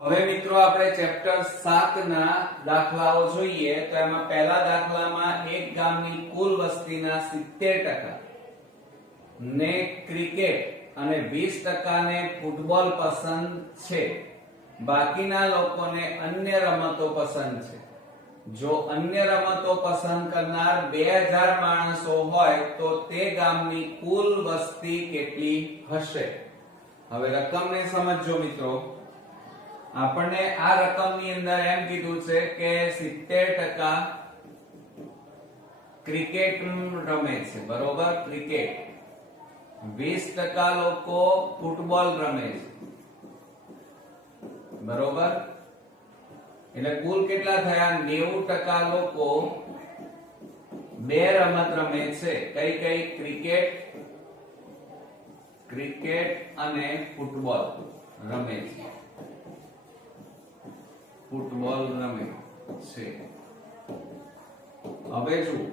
હવે મિત્રો આપણે ચેપ્ટર 7 ના દાખલાઓ જોઈએ તો એમાં પહેલા દાખલામાં એક ગામની કુલ વસ્તીના 70% ને ક્રિકેટ અને 20% ને ફૂટબોલ પસંદ છે, બાકીના લોકોને અન્ય રમતો પસંદ છે। જો અન્ય રમતો પસંદ કરનાર 2000 માણસો હોય તો તે ગામની કુલ વસ્તી કેટલી હશે। હવે રકમને સમજો મિત્રો। આપણને આ રકમની અંદર એમ કીધું છે કે 70% ક્રિકેટ રમે છે, બરોબર, ક્રિકેટ। 20% લોકો ફૂટબોલ રમે છે, બરોબર। એટલે કુલ કેટલા થયા? 90% લોકો બે રમત રમે છે। કઈ કઈ? ક્રિકેટ અને ફૂટબોલ રમે છે, ફૂટબોલ રમે છે। હવે શું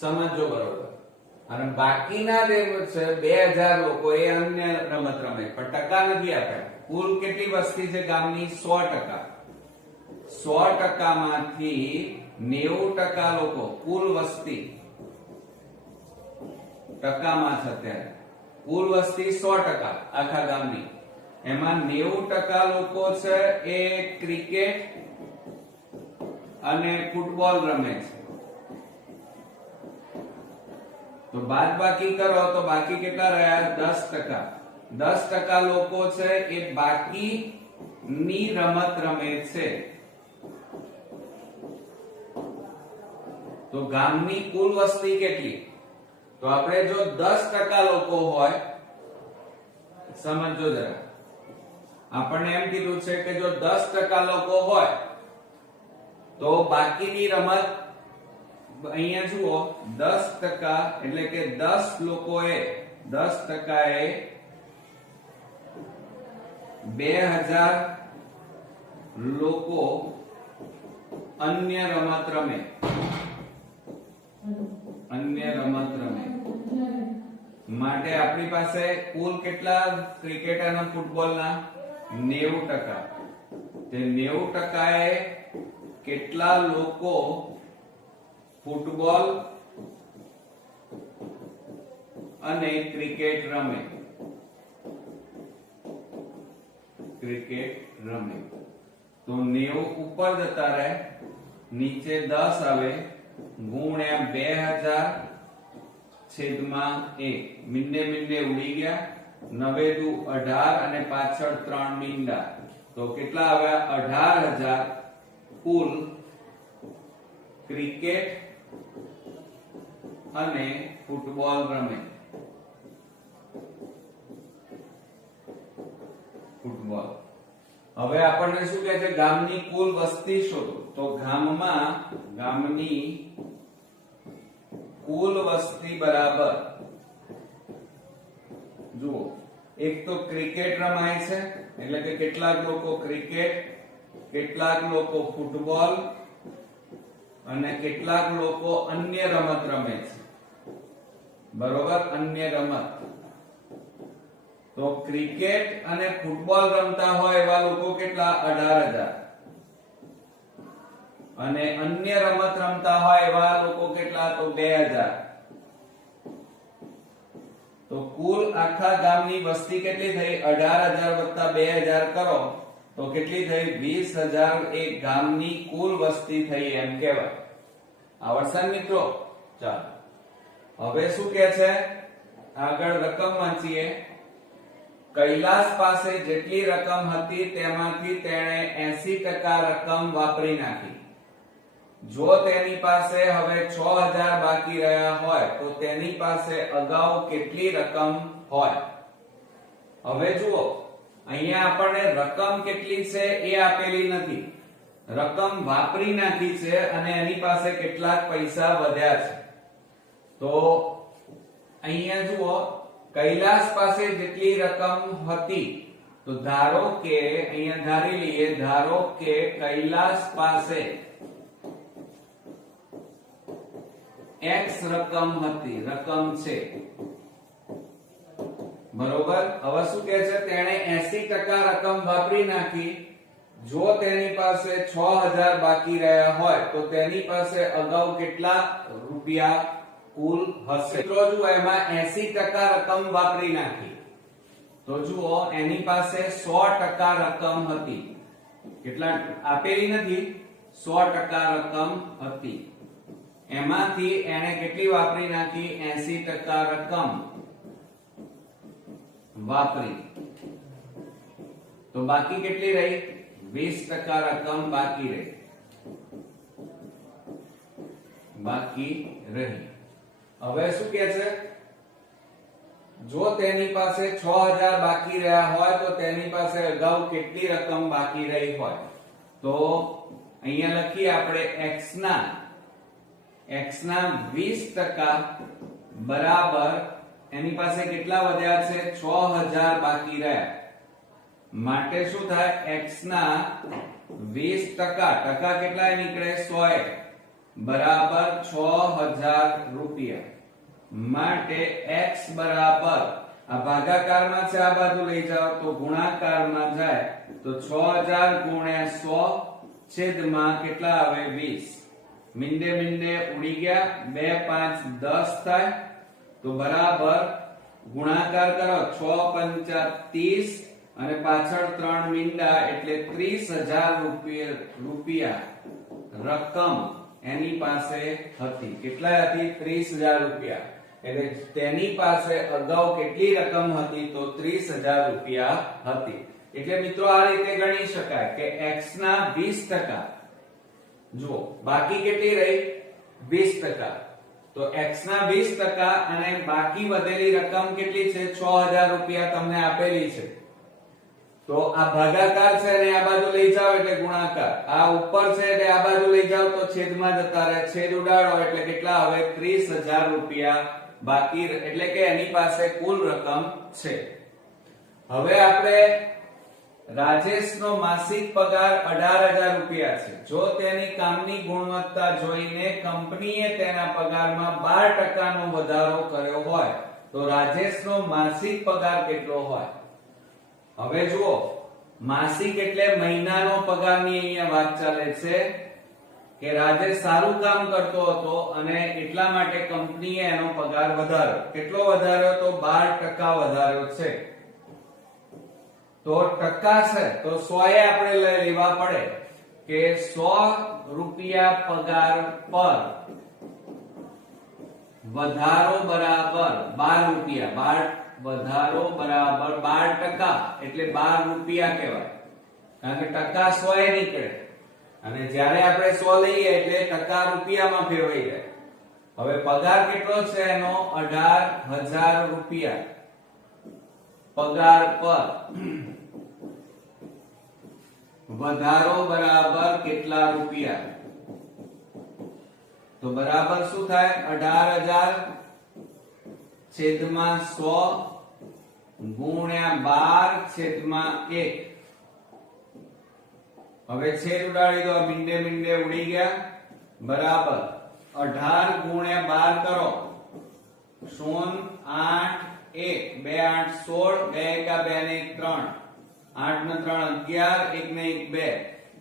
સમજો, બરોબર। અને બાકીના જે છે 2000 લોકો એ અન્ય રમત રમે, પણ ટકા નથી આપ્યા। કુલ કેટલી વસ્તી છે ગામની? 100%। 100% માંથી 90% લોકો, કુલ વસ્તી ટકામાં છે અત્યારે, કુલ વસ્તી 100% આખા ગામની, એમાં 90% લોકો છે એ ક્રિકેટ અને ફૂટબોલ રમે છે। તો બાદબાકી કરો તો બાકી કેટલા રહ્યા? 10%। 10% લોકો છે એ બાકીની રમત રમે છે। તો ગામની કુલ વસ્તી કેટલી? તો આપણે જો 10% લોકો હોય, સમજો જરા, આપણને એમ કીધું છે કે જો 10% લોકો હોય તો બાકીની રમત, અહીંયા જુઓ 10% એટલે કે 10 લોકોએ 10% એ 2000 લોકો અન્ય રમત રમે, માટે આપણી પાસે કુલ કેટલા ક્રિકેટ અને ફૂટબોલના? 90%। તે 90% એ કેટલા લોકો ફૂટબોલ અને ક્રિકેટ રમે? તો 90 ઉપર જતા રહે, નીચે 10 આવે, ગુણ્યા 2000 છેદમાં 1, મિંડે ઉડી ગયા, 9 દુ 18 અને પાછળ 3 મીંડા, તો કેટલા આવ્યા? 18000 કુલ ક્રિકેટ અને ફૂટબોલ રમે, ફૂટબોલ। હવે આપણને શું કહે છે? ગામની કુલ વસ્તી શોધો। તો ગામની કુલ વસ્તી બરાબર, જુઓ, એક તો ક્રિકેટ રમાય છે એટલે કે કેટલાક લોકો ક્રિકેટ, કેટલાક લોકો ફૂટબોલ અને કેટલાક લોકો અન્ય રમત રમે છે, બરોબર, અન્ય રમત। તો ક્રિકેટ અને ફૂટબોલ રમતા હોય એવા લોકો કેટલા? 18000, અને અન્ય રમત રમતા હોય એવા લોકો કેટલા? તો 2000। તો કુલ આખા ગામની વસ્તી કેટલી થઈ? 18000 વત્તા 2000 કરો તો કેટલી થઈ? 20000 એ ગામની કુલ વસ્તી થઈ એમ કહેવાય। આવડશે મિત્રો? ચાલો હવે શું કહે છે? આગળ રકમ વાંચીએ। કૈલાસ પાસે જેટલી રકમ હતી તેમાંથી તેણે 80% રકમ વાપરી નાખી। જો તેની પાસે હવે 6000 બાકી રહ્યા હોય તો તેની પાસે અગાઉ કેટલી રકમ હોય? હવે જુઓ, અહીંયા આપણને રકમ કેટલી છે એ આપેલી નથી, રકમ વાપરી નાખી છે અને એની પાસે કેટલાક પૈસા વધ્યા છે। તો અહીંયા જુઓ, કૈલાસ પાસે જેટલી રકમ હતી, તો ધારો કે અહીંયા ધારી લઈએ, ધારો કે કૈલાસ પાસે x રકમ હતી, રકમ છે, બરોબર। હવે શું કહે છે? તેણે 80% રકમ વાપરી નાખી જો તેની પાસે 6000 બાકી રહ્યા હોય તો તેની પાસે અગાઉ કેટલા રૂપિયા કુલ હશે? મિત્રો જુઓ એમાં 80% રકમ વાપરી નાખી તો જુઓ એની પાસે 100% રકમ હતી. કેટલા આપેલી નથી, 100% રકમ હતી. એમાંથી એને કેટલી વાપરી નાખી? 80% રકમ વાપરી. તો બાકી કેટલી રહી? 20% રકમ બાકી રહી. હવે શું કહે છે? જો તેની પાસે 6000 બાકી રહ્યા હોય તો તેની પાસે અગાઉ કેટલી રકમ બાકી રહી હોય? તો અહીંયા લખીએ આપણે x ના 20% બરાબર એની પાસે કેટલા વધ્યા છે? 6000 બાકી રહ્યા. માટે શું થાય? x ના 20% ટકા કેટલા નીકળે? 100 બરાબર 6000 રૂપિયા. માટે x બરાબર આ ભાગાકારમાં છે, આ બાજુ લઈ જાઓ તો ગુણાકારમાં જાય તો 6000 ગુણ્યા 100 છેદમાં કેટલા આવે? 20. મીંડે ઉડી ગયા, 2 5 10 થાય તો બરાબર ગુણાકાર કરો 6 5 30 અને પાછળ 3 મીંડા એટલે 30000 રૂપિયા રકમ એની પાસે હતી. કેટલા હતી? 30000 રૂપિયા. એટલે તેની પાસે અગાઉ કેટલી રકમ હતી? તો 30000 રૂપિયા હતી. એટલે મિત્રો આ રીતે ગણી શકાય કે x ના 20% જુઓ બાકી કેટલી રહી? 20%. તો x ના 20% અને બાકી વધેલી રકમ કેટલી છે? 6000 રૂપિયા તમને આપેલી છે. તો આ ભાગાકાર છે અને આ બાજુ લઈ જાઓ એટલે ગુણાકાર, આ ઉપર છે એટલે આ બાજુ લઈ જાઓ તો છેદમાં જતા રહે, છેદ ઉડાડો એટલે કેટલા આવે? 30000 રૂપિયા બાકી, એટલે કે એની પાસે કુલ રકમ છે. હવે આપણે રાજેશનો માસિક પગાર 18000 રૂપિયા છે. જો તેની કામની ગુણવત્તા જોઈને કંપનીએ તેના પગારમાં 12% નો વધારો કર્યો હોય તો રાજેશનો માસિક પગાર કેટલો હોય? હવે જુઓ માસિક એટલે મહિનાનો પગારની અહીંયા વાત ચાલે છે કે રાજેશ સારું કામ કરતો હતો અને એટલા માટે કંપનીએ એનો પગાર વધાર્યો. કેટલો વધાર્યો? તો 12% વધાર્યો છે. તો ટકા છે તો 100 એ આપણે લેવા પડે કે 100 રૂપિયા પગાર પર વધારો બરાબર 12 રૂપિયા. વધારો બરાબર 12% એટલે 12 રૂપિયા કહેવાય, કારણ કે ટકા 100 એ નીકળે અને જ્યારે આપણે 100 લઈએ એટલે ટકા રૂપિયામાં ફેરવાઈ જાય. હવે પગાર કેટલો છે એનો? 18000 રૂપિયા પગાર પર વધારો બરાબર કેટલા રૂપિયા? તો બરાબર શું થાય? 18000 છેદમાં 100 ગુણ્યા 12 છેદમાં 1. હવે છેદ ઉડાડી દો, મીંડે ઉડી ગયા. બરાબર 18 ગુણ્યા 12 કરો 0 8 1 2 8 16 2 1 2 ને 1 3 8 ને 3 11 1 ને 1 2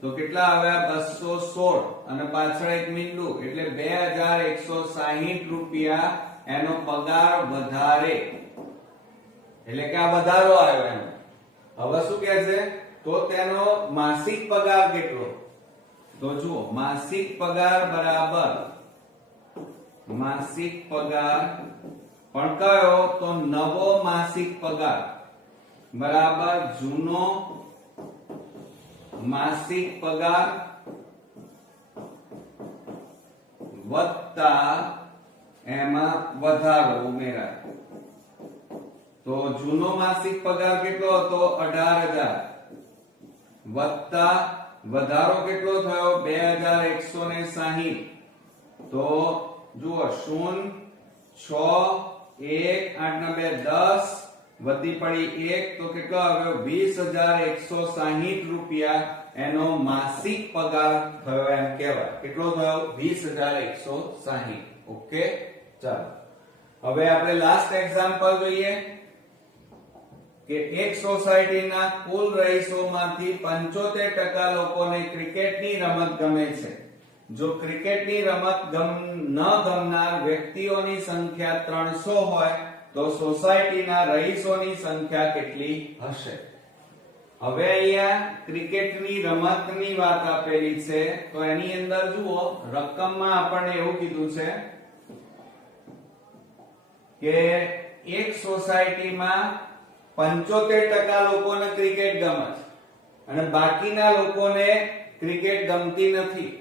તો કેટલા આવ્યા? 216 અને પાછળ એક મીંડું એટલે 2160 રૂપિયા એનો પગાર વધારે, એટલે કે આ વધારો આવ્યો એનો. હવે શું કહે છે? તો તેનો માસિક પગાર કેટલો? તો જુઓ માસિક પગાર બરાબર માસિક પગાર પણ કયો? તો નવો માસિક પગાર બરાબર જૂનો માસિક પગાર વત્તા એમાં વધારો ઉમેરાય. તો જૂનો માસિક પગાર કેટલો હતો? 18000 વત્તા વધારો કેટલો થયો? 2160. તો જુઓ 0 6 1 8 ને 2 10 વધી પડી 1 તો કેટલો આવ્યો? 20160 રૂપિયા એનો માસિક પગાર થયો એમ કહેવાય. કેટલો થયો? 20160. ઓકે ચાલો હવે આપણે લાસ્ટ એક્ઝામ્પલ જોઈએ. કે એક સોસાયટીના કુલ રહીશોમાંથી 75% લોકોને ક્રિકેટની રમત ગમે છે. જો ક્રિકેટની રમત ન ગમનાર વ્યક્તિઓની સંખ્યા 300 હોય તો સોસાયટીના રહીશોની સંખ્યા કેટલી હશે? હવે અહીંયા ક્રિકેટની રમતની વાત આપેલી છે તો એની અંદર જુઓ રકમમાં આપણને એવું કીધું છે કે એક સોસાયટીમાં 75% લોકોને ક્રિકેટ ગમે છે અને બાકીના લોકોને ક્રિકેટ ગમતી નથી.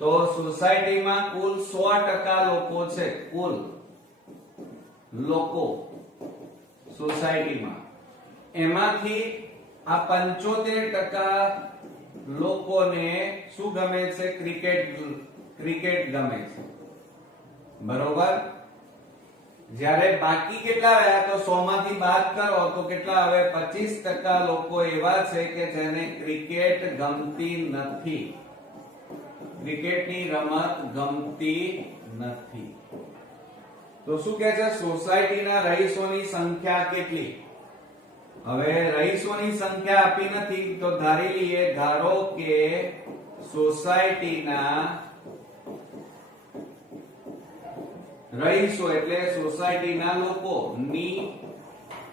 તો સોસાયટીમાં કુલ 100% લોકો છે. કુલ લોકો સોસાયટીમાં એમાંથી આ 75% લોકોને શું ગમે છે? ક્રિકેટ ગમે છે. બરોબર. જ્યારે બાકી કેટલા રહ્યા તો 100 માંથી બાદ કરો તો કેટલા આવે? 25% લોકો એવા છે કે જેને ક્રિકેટ ગમતી નથી. ક્રિકેટની રમત ગમતી નથી. તો શું કહે છે? સોસાયટીના રહીશોની સંખ્યા કેટલી? હવે રહીશોની સંખ્યા આપી નથી તો ધારી લઈએ. ધારો કે સોસાયટીના રહીશો એટલે સોસાયટીના લોકોની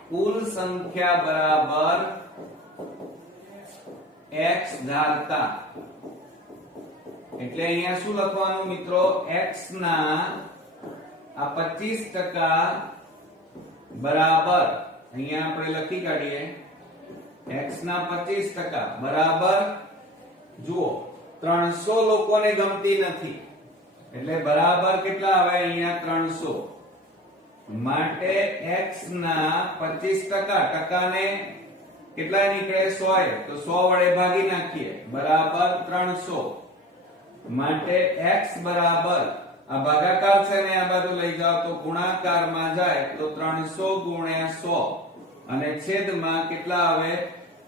કુલ સંખ્યા બરાબર x ધારતા. એટલે અહીંયા શું લખવાનું મિત્રો? x ના આ 25% બરાબર અહીંયા આપણે લખી કાઢીએ x ના 25% બરાબર જુઓ 300 લોકોને ગમતી નથી એટલે બરાબર કેટલા આવે? અહીંયા 300 માટે x ના 25% ટકાને કેટલા નીકળે? 100 તો 100 વડે ભાગી નાખીએ બરાબર 300 માટે x બરાબર આ ભાગાકાર છે ને આ બાજુ લઈ જાઓ તો ગુણાકારમાં જાય તો 300 ગુણ્યા 100 અને છેદમાં કેટલા આવે?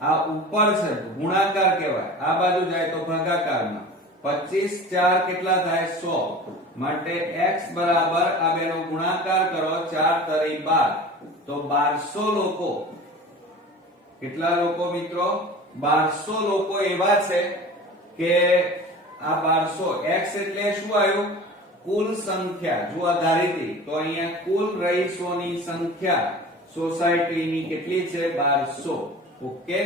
આ ઉપર છે ગુણાકાર કહેવાય, આ બાજુ જાય તો ભાગાકારમાં 25 4 કેટલા થાય? 100 માટે x બરાબર આ બેનો ગુણાકાર કરો 4 તરી 12 તો 1200 લોકો. કેટલા લોકો મિત્રો? 1200 લોકો એવા છે કે આ 1200 x એટલે શું આવ્યું? કુલ સંખ્યા. જો આ ધારીતી તો અહીંયા કુલ રહીશોની સંખ્યા સોસાયટીની કેટલી છે? 1200. ઓકે,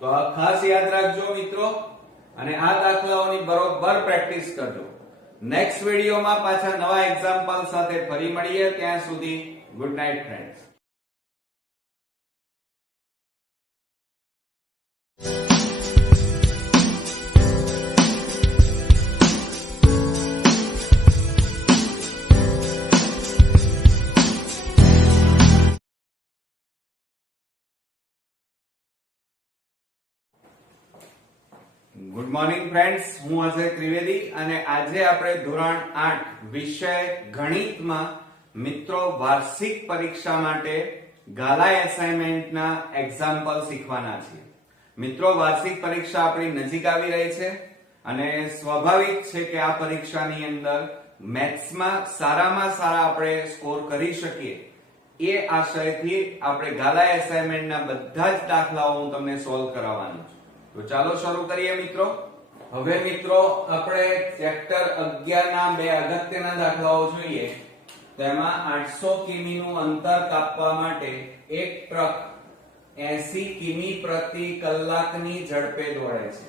તો આ ખાસ યાદ રાખજો મિત્રો અને આ દાખલાઓની બરોબર પ્રેક્ટિસ કરજો. નેક્સ્ટ વિડિયોમાં પાછા નવા એક્ઝામ્પલ સાથે ફરી મળીએ. ત્યાં સુધી good night friends. Good morning friends, હું અજય ત્રિવેદી અને આજે આપણે ધોરણ 8 વિષય ગણિતમાં મિત્રો વાર્ષિક પરીક્ષા માટે ગાલા એસાઇનમેન્ટના એક્ઝામ્પલ શીખવાના છીએ. મિત્રો વાર્ષિક પરીક્ષા આપણી નજીક આવી રહી છે અને સ્વાભાવિક છે કે આ પરીક્ષાની અંદર મેથ્સમાં સારામાં સારા આપણે સ્કોર કરી શકીએ એ આશયથી આપણે ગાલા એસાઇનમેન્ટના બધા જ દાખલાઓ હું તમને સોલ્વ કરાવવાનો છું. તો ચાલો શરૂ કરીએ મિત્રો. હવે મિત્રો આપણે ચેપ્ટર 11 ના બે અગત્યના દાખલાઓ જોઈએ. તેમાં 800 કિમી નું અંતર કાપવા માટે એક ટ્રક 80 કિમી પ્રતિ કલાકની ઝડપે દોડે છે.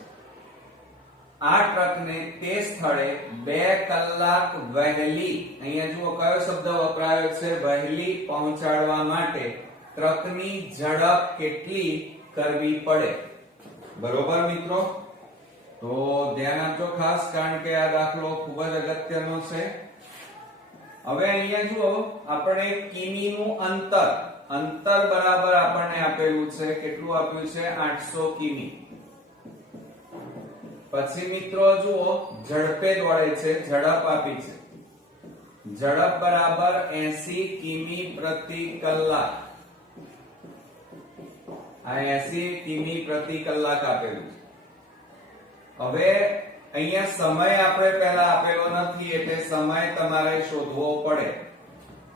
આ ટ્રકને તે સ્થળે 2 કલાક વહેલી, અહીંયા જુઓ કયો શબ્દ વપરાયો છે? વહેલી પહોંચાડવા માટે ટ્રકની ઝડપ કેટલી કરવી પડે? બરોબર મિત્રો, તો ધ્યાન આપજો ખાસ કારણ કે આ દાખલો ખૂબ જ અગત્યનો છે. હવે અહીંયા જુઓ આપણે કિમીનું અંતર બરાબર આપણને આપેલું છે. કેટલું આપ્યું છે? 800 કિમી. પછી મિત્રો જુઓ ઝડપે દોડે છે, ઝડપ આપી છે. ઝડપ બરાબર 80 કિમી પ્રતિ કલાક. આ 80 કિમી પ્રતિ કલાક આપેલું છે. હવે અહીંયા સમય આપણે પહેલા આપેલો નથી એટલે સમય તમારે શોધવો પડે.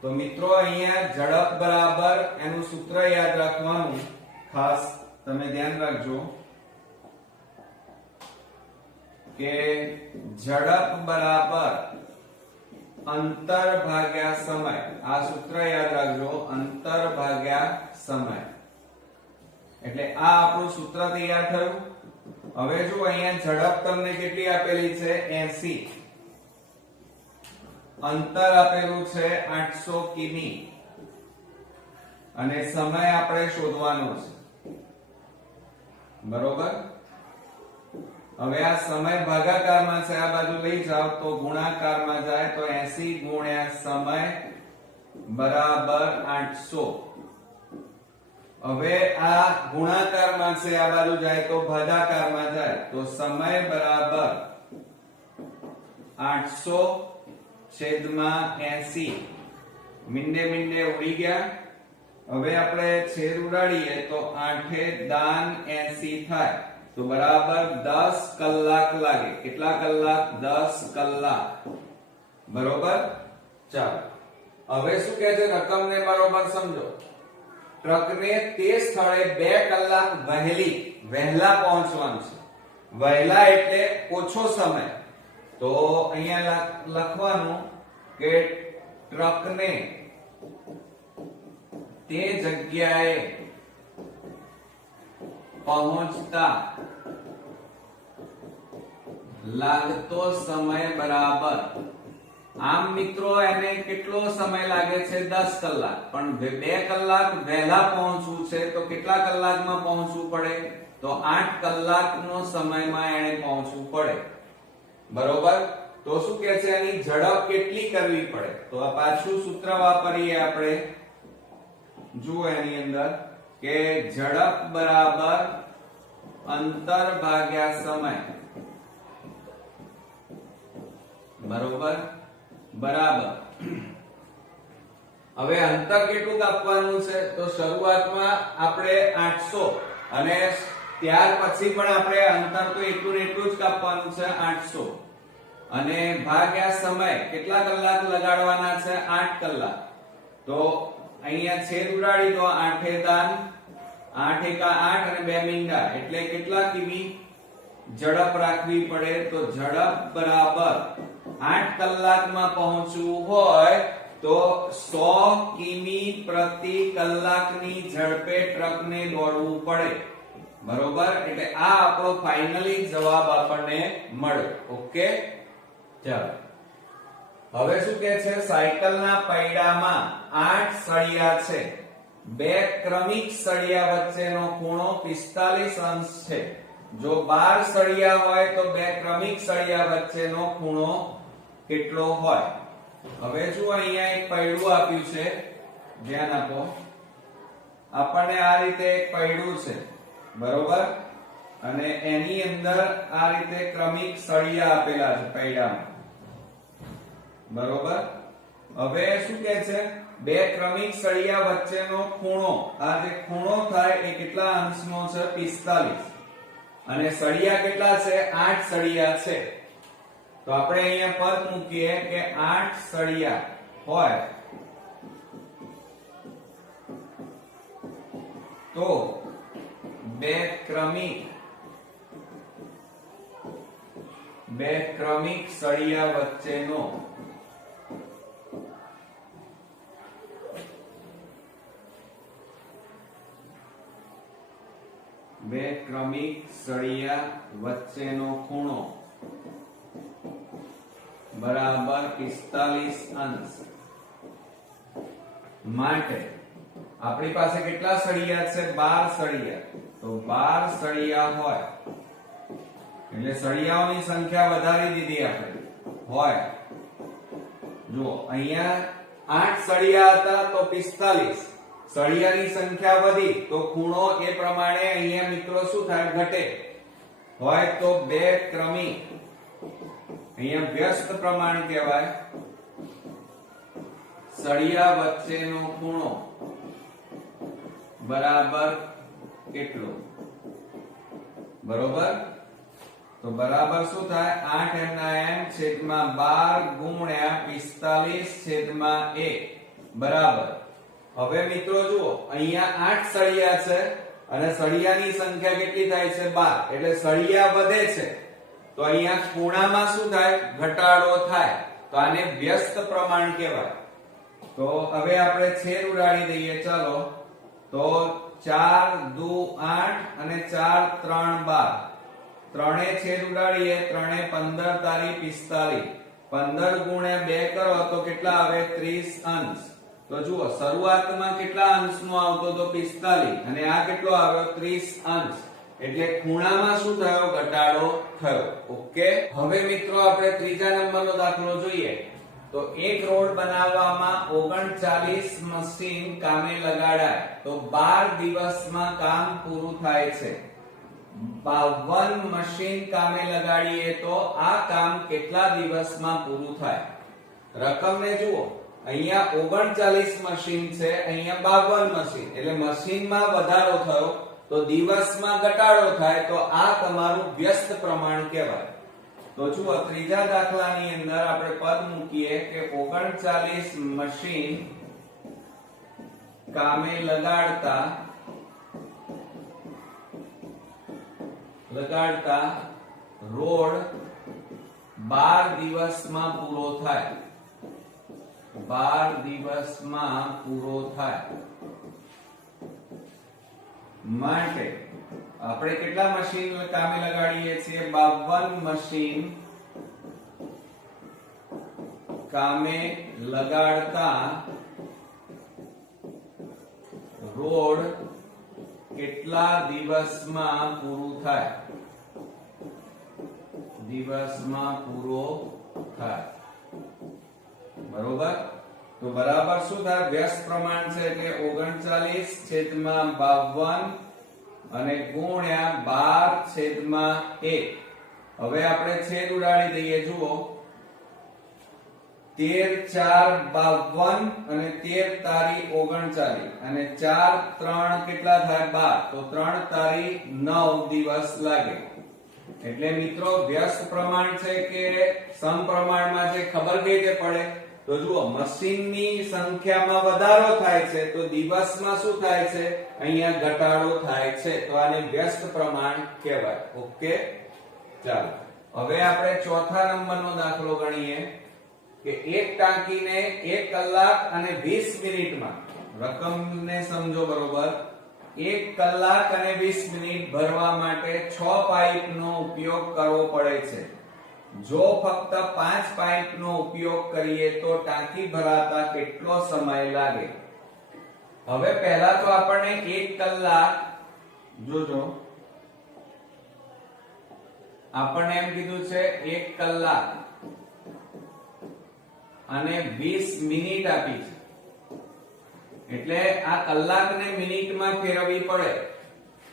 તો મિત્રો અહીંયા ઝડપ બરાબર એનું સૂત્ર યાદ રાખવાનું ખાસ તમે ધ્યાન રાખજો કે ઝડપ બરાબર અંતર ભાગ્યા સમય. આ સૂત્ર યાદ રાખજો, અંતર ભાગ્યા સમય. એટલે આ આપણું સૂત્ર તૈયાર થયું. હવે જો અહીંયા ઝડપ તમને કેટલી આપેલી છે? 80. અંતર આપેલું છે 800 કિમી અને સમય આપણે શોધવાનો છે. બરોબર. હવે આ સમય ભાગાકારમાં છે, આ બાજુ લઈ જાવ તો ગુણાકારમાં જાય તો 80 ગુણ્યા સમય બરાબર 800. હવે આ ગુણાકારમાં છે, આ બાજુ જાય તો ભાગાકારમાં જાય તો સમય બરાબર 800 છેદમાં 80. મીંડે મીંડે ઉડી ગયા. હવે આપણે છેદ ઉડાડીએ તો 8 દાન 80 થાય તો બરાબર 10 કલાક લાગે. કેટલા કલાક? 10 કલાક. બરોબર. ચાલો હવે શું કહે છે? રકમને બરોબર સમજો. ટ્રકને તે સ્થળે 2 કલાક વહેલા પહોંચવાનું છે. વહેલા એટલે ઓછો સમય. તો અહીંયા લખવાનું કે ટ્રકને તે જગ્યાએ પહોંચતા લાગતો સમય બરાબર. આમ મિત્રો એને કેટલો સમય લાગે છે? 10 કલાક. પણ 2 કલાક વહેલા પહોંચવું છે તો કેટલા કલાકમાં પહોંચવું પડે? તો 8 કલાકનો સમયમાં એને પહોંચવું પડે. બરોબર. તો શું કહે છે? એની ઝડપ કેટલી કરવી પડે? તો આ પાછું સૂત્ર વાપરીએ આપણે. જુઓ એની અંદર કે ઝડપ બરાબર અંતર ભાગ્યા સમય. બરોબર. બરાબર. હવે અંતર કેટલું કાપવાનું છે? તો શરૂઆતમાં આપણે 800 અને ત્યાર પછી પણ આપણે અંતર તો એટલું ને એટલું જ કાપવાનું છે 800 અને ભાગ્યા સમય. કેટલા કલાક લગાડવાના છે? 8 કલાક. તો અહીંયા છેદ ઉડાડી તો 8 દાન 8 એકા 8 અને 2 મીંડા એટલે કેટલા કિમી ઝડપ રાખવી પડે? તો ઝડપ બરાબર 8 કલાકમાં પહોંચવું હોય તો 100 કિમી પ્રતિ કલાકની ઝડપે ટ્રકને દોડવું પડે. બરોબર. એટલે આ આપણો ફાઇનલી જવાબ આપણને મળ્યો. ઓકે. ચાલો હવે શું કહે છે? સાયકલના પૈડામાં 8 સળિયા છે. 2 ક્રમિક સળિયા વચ્ચેનો ખૂણો 45 અંશ છે. જો 12 સળિયા હોય તો 2 ક્રમિક સળિયા વચ્ચેનો ખૂણો કેટલો હોય? હવે જો અહીંયા એક પૈડું આપ્યું છે, ધ્યાન આપો. આપણને આ રીતે એક પૈડું છે. બરોબર. અને એની અંદર આ રીતે ક્રમિક સળિયા આપેલા છે પૈડામાં. બરોબર. હવે શું કહે છે? 2 ક્રમિક સળિયા વચ્ચેનો ખૂણો, આ જે ખૂણો થાય એ કેટલા અંશનો છે? 45. અને સળિયા કેટલા છે? 8 સળિયા છે. તો આપણે અહીંયા પદ મૂકીએ કે 8 સળિયા હોય તો 2 ક્રમિક સળિયા વચ્ચેનો ખૂણો બરાબર 45 અંશ. માટે આપણી પાસે કેટલા સળિયા છે? 12 સળિયા. તો 12 સળિયા હોય એટલે સળિયાઓની સંખ્યા વધારી દીધી આપણે. હોય જો અહીંયા 8 સળિયા હતા તો 45. સળિયાની સંખ્યા વધી તો ખૂણો એ પ્રમાણે અહીંયા મિત્રો શું થાય? ઘટે. હોય તો 2 ક્રમિક, અહીંયા વ્યસ્ત પ્રમાણ કહેવાય, સળિયા વચ્ચેનો ખૂણો બરાબર કેટલો? બરોબર. તો બરાબર શું થાય? 8 ના m છેદમાં 12 ગુણ્યા 45 છેદમાં 1 બરાબર. હવે મિત્રો જુઓ અહીંયા 8 સળિયા છે અને સળિયાની સંખ્યા કેટલી થાય છે 12, એટલે સળિયા વધે છે તો અહીંયા ખૂણામાં શું થાય? ઘટાડો થાય. તો આને વ્યસ્ત પ્રમાણ કહેવાય. તો હવે આપણે છેદ ઉડાડી દઈએ. ચાલો, તો 4 દુ 8 અને 4 3 12. ત્રણે છેદ ઉડાડીએ, 3 15 તારી 45. 15 ગુણ્યા 2 કરો તો કેટલા આવે? 30 અંશ. તો જુઓ, શરૂઆતમાં કેટલા અંશનો આવતો તો 45 અને આ કેટલો આવ્યો? 30 અંશ. એટલે ખૂણામાં શું થયો? ઘટાડો થયો. ઓકે. હવે મિત્રો આપણે ત્રીજા નંબરનો દાખલો જોઈએ. તો એક રોડ બનાવવામાં 39 મશીન કામે લગાડાય તો 12 દિવસમાં કામ પૂરું થાય છે. 52 મશીન કામે લગાડીએ તો આ કામ કેટલા દિવસમાં પૂરું થાય? રકમને જુઓ, અહીંયા 39 મશીન છે, અહીંયા 52 મશીન, એટલે મશીનમાં વધારો થયો તો દિવસમાં ઘટાડો થાય. તો આ તમારું વ્યસ્ત પ્રમાણ કહેવાય. તો જુઓ, ત્રીજા દાખલાની અંદર આપણે પદ મૂકીએ કે 39 મશીન કામે લગાડતા રોડ 12 દિવસમાં પૂરો થાય. 12 દિવસમાં પૂરો થાય માટે આપણે કેટલા મશીન કામે લગાડીએ છીએ? 52 મશીન કામે લગાડતા રોડ કેટલા દિવસમાં પૂરું થાય? દિવસમાં પૂરો થાય. બરોબર. તો બરાબર શું થાય? વ્યસ્ત પ્રમાણ છે એટલે 39/52 અને ગુણ્યા 12/1. હવે આપણે છેદ ઉડાડી દઈએ. જુઓ, 13 4 52 અને 13 તારી 39 અને 4 3 કેટલા થાય? 12. તો 3 તારી 9 દિવસ લાગે. એટલે મિત્રો વ્યસ્ત પ્રમાણ છે કે સમપ્રમાણમાં છે ખબર કઈ રીતે પડે? તો જુઓ, મશીનની સંખ્યામાં વધારો થાય છે તો દિવસમાં શું થાય છે? અહીંયા ઘટાડો થાય છે. તો આને વ્યસ્ત પ્રમાણ કહેવાય. ઓકે. ચાલો, હવે આપણે ચોથા નંબરનો દાખલો ગણીએ કે એક ટાંકીને 1 કલાક અને 20 મિનિટમાં, રકમને સમજો બરોબર, 1 કલાક અને 20 મિનિટ ભરવા માટે 6 પાઇપનો ઉપયોગ કરવો પડે છે. જો ફક્ત 5 પાઇપનો ઉપયોગ કરીએ તો ટાંકી ભરાતા કેટલો સમય લાગે? હવે પહેલા તો આપણને 1 કલાક, જોજો, આપણને એમ કીધું છે 1 કલાક અને 20 મિનિટ આપી છે. એટલે આ કલાકને મિનિટમાં ફેરવવી પડે.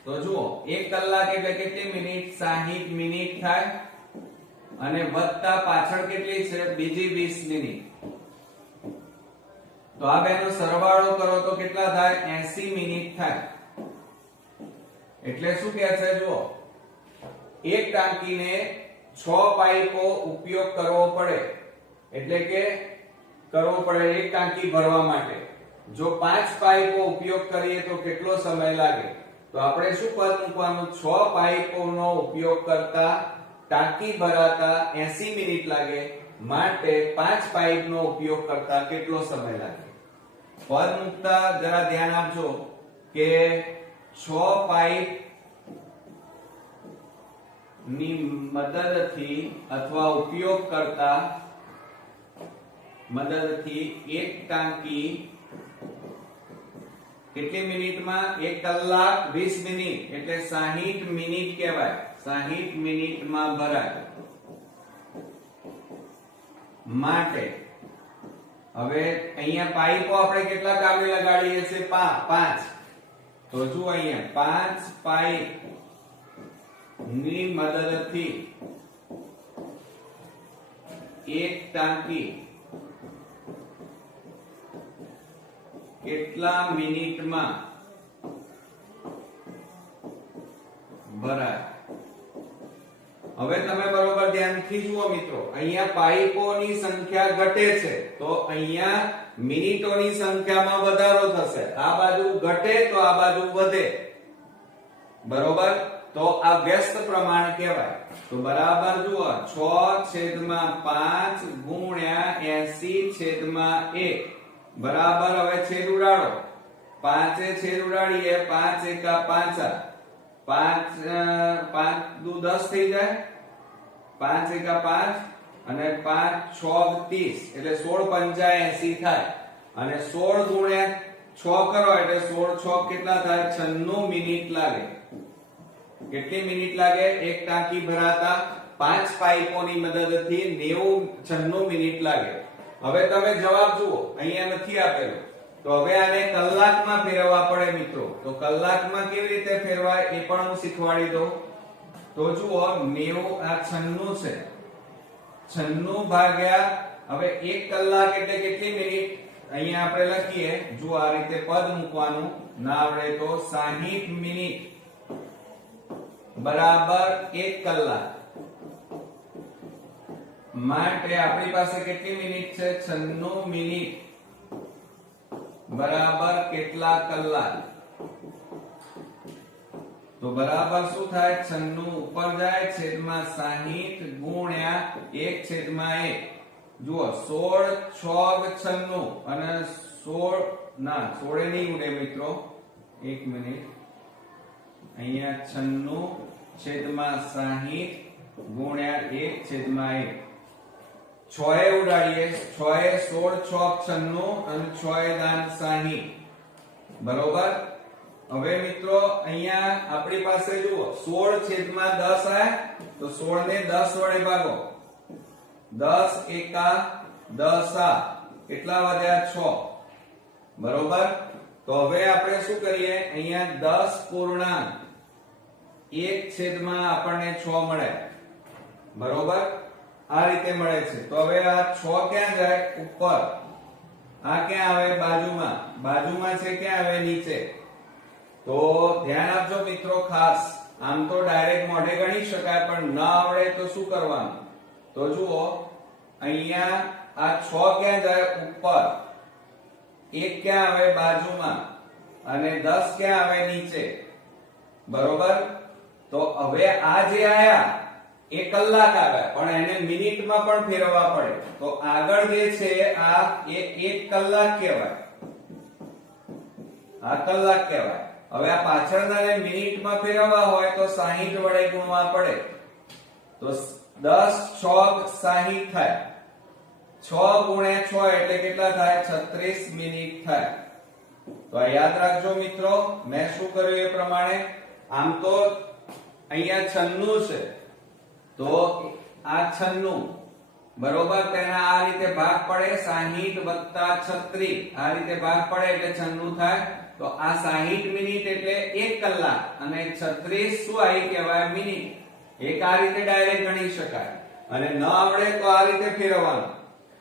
તો જુઓ, 1 કલાક એટલે કેટલી મિનિટ? 60 મિનિટ થાય અને વત્તા પાછળ કેટલી છે? બીજી 20 મિનિટ. તો આ બેનો સરવાળો કરો તો કેટલા થાય? 80 મિનિટ થાય. એટલે શું કહે છે? જુઓ, એક ટાંકીને 6 પાઇપો ઉપયોગ કરવો પડે, એટલે કે કરવો પડે એક ટાંકી ભરવા માટે. જો 5 પાઇપો ઉપયોગ કરીએ તો કેટલો સમય લાગે? તો આપણે શું પદ મૂકવાનું? 6 પાઇપોનો ઉપયોગ કરતા ટાંકી ભરાતા 80 મિનિટ લાગે, માટે 5 પાઇપનો ઉપયોગ કરતા કેટલો સમય લાગે? પદ મૂકતા જરા ધ્યાન આપજો કે 6 પાઇપ ની મદદથી અથવા ઉપયોગ કરતા મદદથી એક ટાંકી કેટલી મિનિટમાં? 1 કલાક 20 મિનિટ એટલે 60 મિનિટ કહેવાય. 60 મિનિટમાં ભરાય. માટે હવે અહીંયા પાઇપો આપણે કેટલા કામે લગાડીએ છીએ? 5. તો જુઓ, અહીંયા 5 પાઇપ ની મદદથી એક ટાંકી કેટલા મિનિટમાં ભરાય? હવે તમે બરોબર ધ્યાનથી જુઓ મિત્રો, અહીંયા પાઇપોની સંખ્યા ઘટે છે તો અહીંયા મિનિટોની સંખ્યામાં વધારો થશે. આ બાજુ ઘટે તો આ બાજુ વધે. બરોબર, તો આ વ્યસ્ત પ્રમાણ કહેવાય. તો બરાબર જુઓ 6/5 ગુણ્યા 80/1 બરાબર. હવે છેદ ઉડાડો, 5 છેદ ઉડાડીએ, 5 એકા 5, 5 દુ 10 થઈ જાય, 5 એકા 5 અને 5 6 30 એટલે 16 × 5 80 થાય. અને 16 ગુણ્યા 6 કરો એટલે 16 6 કેટલા થાય? 96 મિનિટ લાગે. કેટલી મિનિટ લાગે? એક ટાંકી ભરાતા 5 પાઇપોની મદદથી 96 મિનિટ લાગે. હવે તમે જવાબ જુઓ, અહીંયા નથી આપેલો, તો હવે આને કલાકમાં ફેરવવા પડે મિત્રો. તો કલાકમાં કેવી રીતે ફેરવાય એ પણ હું શીખવાડી દઉં. તો જુઓ 90 આ 96 છે, 96 ભાગ્યા, હવે 1 કલાક એટલે કેટલી મિનિટ? અહીંયા આપણે લખીએ, જો આ રીતે પદ મૂકવાનું, ના આવડે તો 60 મિનિટ બરાબર 1 કલાક. માટે આપણી પાસે કેટલી મિનિટ છે? 96 મિનિટ બરાબર કેટલા કલાક? તો બરાબર શું થાય? 96 ઉપર જાય, છેદમાં 60 ગુણ્યા 1/1. જુઓ 16 6 96 અને 16 ના 16 નહીં ઉડે મિત્રો, 1 મિનિટ. અહીંયા 96/60 ગુણ્યા 1/1. 6 એ ઉડાડીએ, 6 એ 16 6 96 અને 6 એ દાન 60 બરોબર. હવે મિત્રો અહીંયા આપણી પાસે જુઓ 16/10 આયા, તો 16 ને 10 વડે ભાગો, 10 એકા 10 કેટલા વધ્યા? 6 બરોબર. તો હવે આપણે શું કરીએ? અહીંયા 10 પૂર્ણાંક 1/, આપણને 6 મળે બરોબર. આ રીતે મળે છે. તો હવે આ 6 ક્યાં જાય? ઉપર. આ ક્યાં આવે? બાજુમાં. બાજુમાં છે ક્યાં આવે? નીચે. તો ધ્યાન આપજો મિત્રો ખાસ. આમ તો ડાયરેક્ટ મોઢે ગણી શકાય, પણ ન આવડે તો શું કરવાનું? તો જુઓ અહીંયા આ 6 ક્યાં જાય? ઉપર. 1 ક્યાં આવે? બાજુમાં. અને 10 ક્યાં આવે? નીચે બરોબર. તો હવે આ જે આયા એ કલાક આવ્યા, પણ એને મિનિટમાં પણ ફેરવવા પડે. તો આગળ જે છે આ એ 1 કલાક કહેવાય, આ કલાક કહેવાય. હવે આ પાછળનાને મિનિટમાં ફેરવવા હોય તો 60 વડે ગુણવા પડે. તો 10 6 60 થાય. 6 ગુણ્યા 6 એટલે કેટલા થાય? 36 મિનિટ થાય. તો યાદ રાખજો મિત્રો, મેં શું કર્યું એ પ્રમાણે. આમ તો અહીંયા 96 છે, તો આ 96 બરોબર, તેના આ રીતે ભાગ પડે, 60 વત્તા 36 આ રીતે ભાગ પડે એટલે 96 થાય. તો આ 60 મિનિટ એટલે 1 કલાક અને 36 શું આવી કહેવાય? મિનિટ. એક આ રીતે ડાયરેક્ટ ગણી શકાય. અને ન આવડે તો આ રીતે ફેરવવાનું,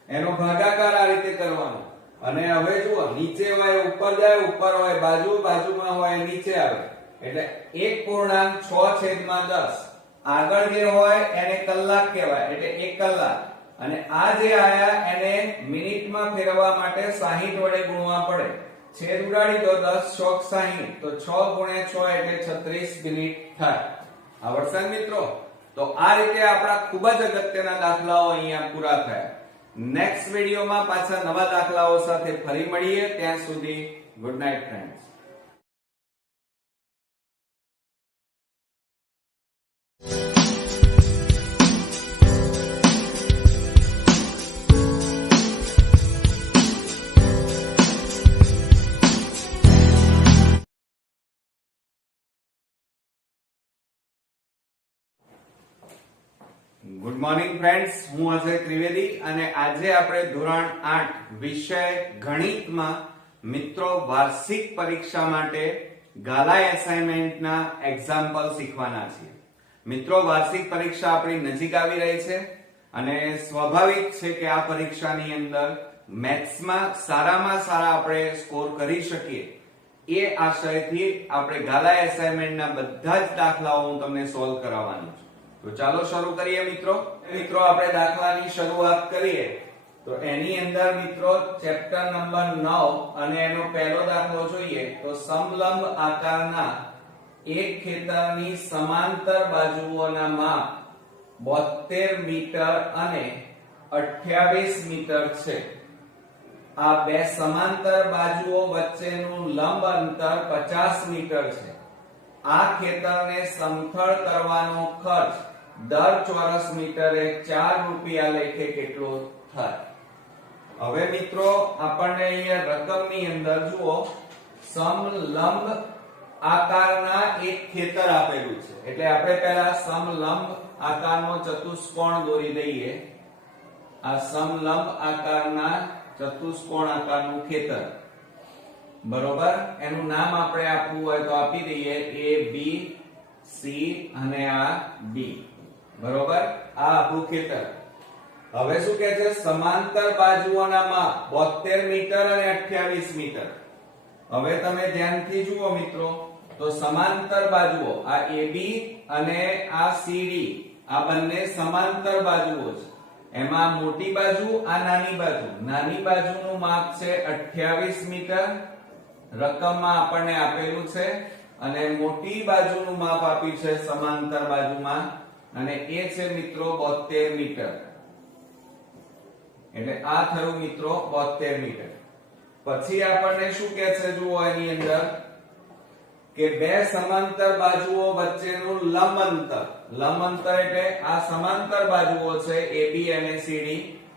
એનો ભાગાકાર આ રીતે કરવાનો. અને હવે જુઓ નીચે હોય ઉપર જાય, ઉપર હોય બાજુ, બાજુમાં હોય નીચે આવે, એટલે 1.6/10. આગળ જે હોય એને કલાક કહેવાય એટલે 1 કલાક. અને આ જે આયા એને મિનિટમાં ફેરવવા માટે 60 વડે ગુણવા પડે. છેદ ઉડાડી દો, 10 6 60, તો 6 ગુણ્યા 6 એટલે 36 મિનિટ થાય. આવડશે મિત્રો? તો આ રીતે આપણા ખૂબ જ અગત્યના દાખલાઓ અહીંયા પૂરા થયા. નેક્સ્ટ વિડીયોમાં પાછા નવા દાખલાઓ સાથે ફરી મળીએ. ત્યાં સુધી good night friends. Good morning friends, હું અજય ત્રિવેદી અને આજે આપણે ધોરણ 8 વિષય ગણિતમાં મિત્રો વાર્ષિક પરીક્ષા માટે ગાલા એસાઇનમેન્ટના એક્ઝામ્પલ શીખવાના છીએ. મિત્રો વાર્ષિક પરીક્ષા આપણી નજીક આવી રહી છે અને સ્વાભાવિક છે કે આ પરીક્ષાની અંદર મેથ્સમાં સારામાં સારા આપણે સ્કોર કરી શકીએ એ આશયથી આપણે ગાલા એસાઇનમેન્ટના બધા જ દાખલાઓ હું તમને સોલ્વ કરાવવાનો છું. તો ચાલો શરૂ કરીએ મિત્રો. મિત્રો આપણે દાખલાની શરૂઆત કરીએ તો એની અંદર મિત્રો ચેપ્ટર નંબર 9 અને એનો પહેલો દાખલો જોઈએ તો સમલંબ આકારના એક ખેતરની સમાંતર બાજુઓના માપ 72 મીટર અને 28 મીટર છે. આ બે સમાંતર બાજુઓ વચ્ચેનું લંબ અંતર 50 મીટર છે. આ ખેતરને સમથળ કરવાનો ખર્ચ દર ચોરસ મીટરે 4 રૂપિયા લેખે કેટલો થાય? હવે મિત્રો આપણને અહીંયા રકમની અંદર જુઓ સમલંબ આકારના એક ખેતર આપેલું છે. એટલે આપણે પહેલા સમલંબ આકારનો ચતુષ્કોણ દોરી દઈએ. આ સમલંબ આકારના ચતુષ્કોણ આકારનું ખેતર, બરોબર. એનું નામ આપણે આપવું હોય તો આપી દઈએ A B C અને આ D, બરોબર. આ આપણું ખેતર. હવે શું કહે છે? સમાંતર બાજુઓના માપ 72 મીટર અને 28 મીટર. હવે તમે ધ્યાનથી જુઓ મિત્રો, તો સમાંતર બાજુઓ આ AB અને આ CD આ બંને સમાંતર બાજુઓ છે. એમાં મોટી બાજુ આ નાની બાજુ, નાની બાજુનું માપ છે 28 મીટર, રકમમાં આપણને આપેલું છે. અને મોટી બાજુનું માપ આપ્યું છે સમાંતર બાજુમાં, અને એ છે મિત્રો 72 મીટર. એટલે આ થયું મિત્રો 72 મીટર. પછી આપણને શું કહે છે જુઓ એની અંદર કે બે સમાંતર બાજુઓ વચ્ચેનું લંબ અંતર. લંબ અંતર એટલે આ સમાંતર બાજુઓ છે AB અને CD,